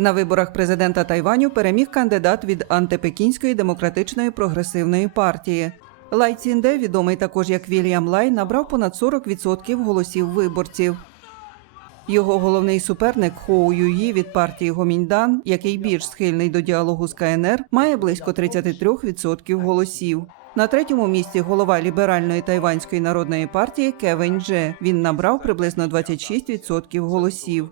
На виборах президента Тайваню переміг кандидат від антипекінської демократичної прогресивної партії. Лай Цінде, відомий також як Вільям Лай, набрав понад 40% голосів виборців. Його головний суперник Хоу Юї від партії Гоміньдан, який більш схильний до діалогу з КНР, має близько 33% голосів. На третьому місці голова ліберальної тайванської народної партії Кевен Дже. Він набрав приблизно 26% голосів.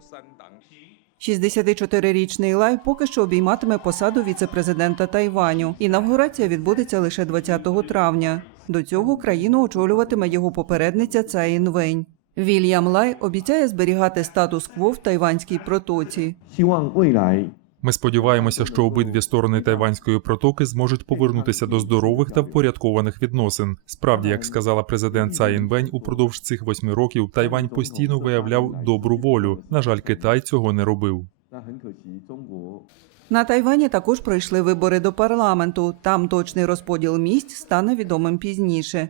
64-річний Лай поки що обійматиме посаду віцепрезидента Тайваню. Інавгурація відбудеться лише 20 травня. До цього країну очолюватиме його попередниця Цай Інвень. Вільям Лай обіцяє зберігати статус-кво в тайванській протоці. Ми сподіваємося, що обидві сторони тайванської протоки зможуть повернутися до здорових та впорядкованих відносин. Справді, як сказала президент Цаїнвень, упродовж цих восьми років Тайвань постійно виявляв добру волю. На жаль, Китай цього не робив. На Тайвані також пройшли вибори до парламенту. Там точний розподіл місць стане відомим пізніше.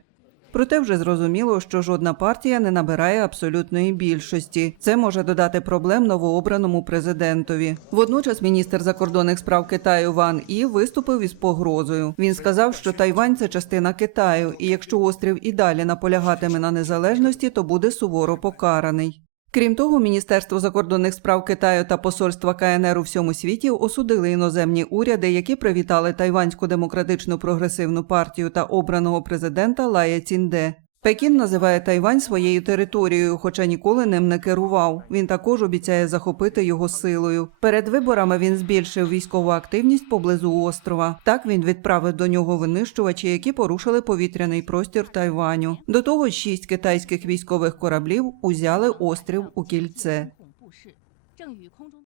Проте вже зрозуміло, що жодна партія не набирає абсолютної більшості. Це може додати проблем новообраному президентові. Водночас міністр закордонних справ Китаю Ван І виступив із погрозою. Він сказав, що Тайвань це частина Китаю, і якщо острів і далі наполягатиме на незалежності, то буде суворо покараний. Крім того, Міністерство закордонних справ Китаю та посольства КНР у всьому світі осудили іноземні уряди, які привітали Тайванську демократичну прогресивну партію та обраного президента Лая Цінде. Пекін називає Тайвань своєю територією, хоча ніколи ним не керував. Він також обіцяє захопити його силою. Перед виборами він збільшив військову активність поблизу острова. Так він відправив до нього винищувачі, які порушили повітряний простір Тайваню. До того шість китайських військових кораблів узяли острів у кільце.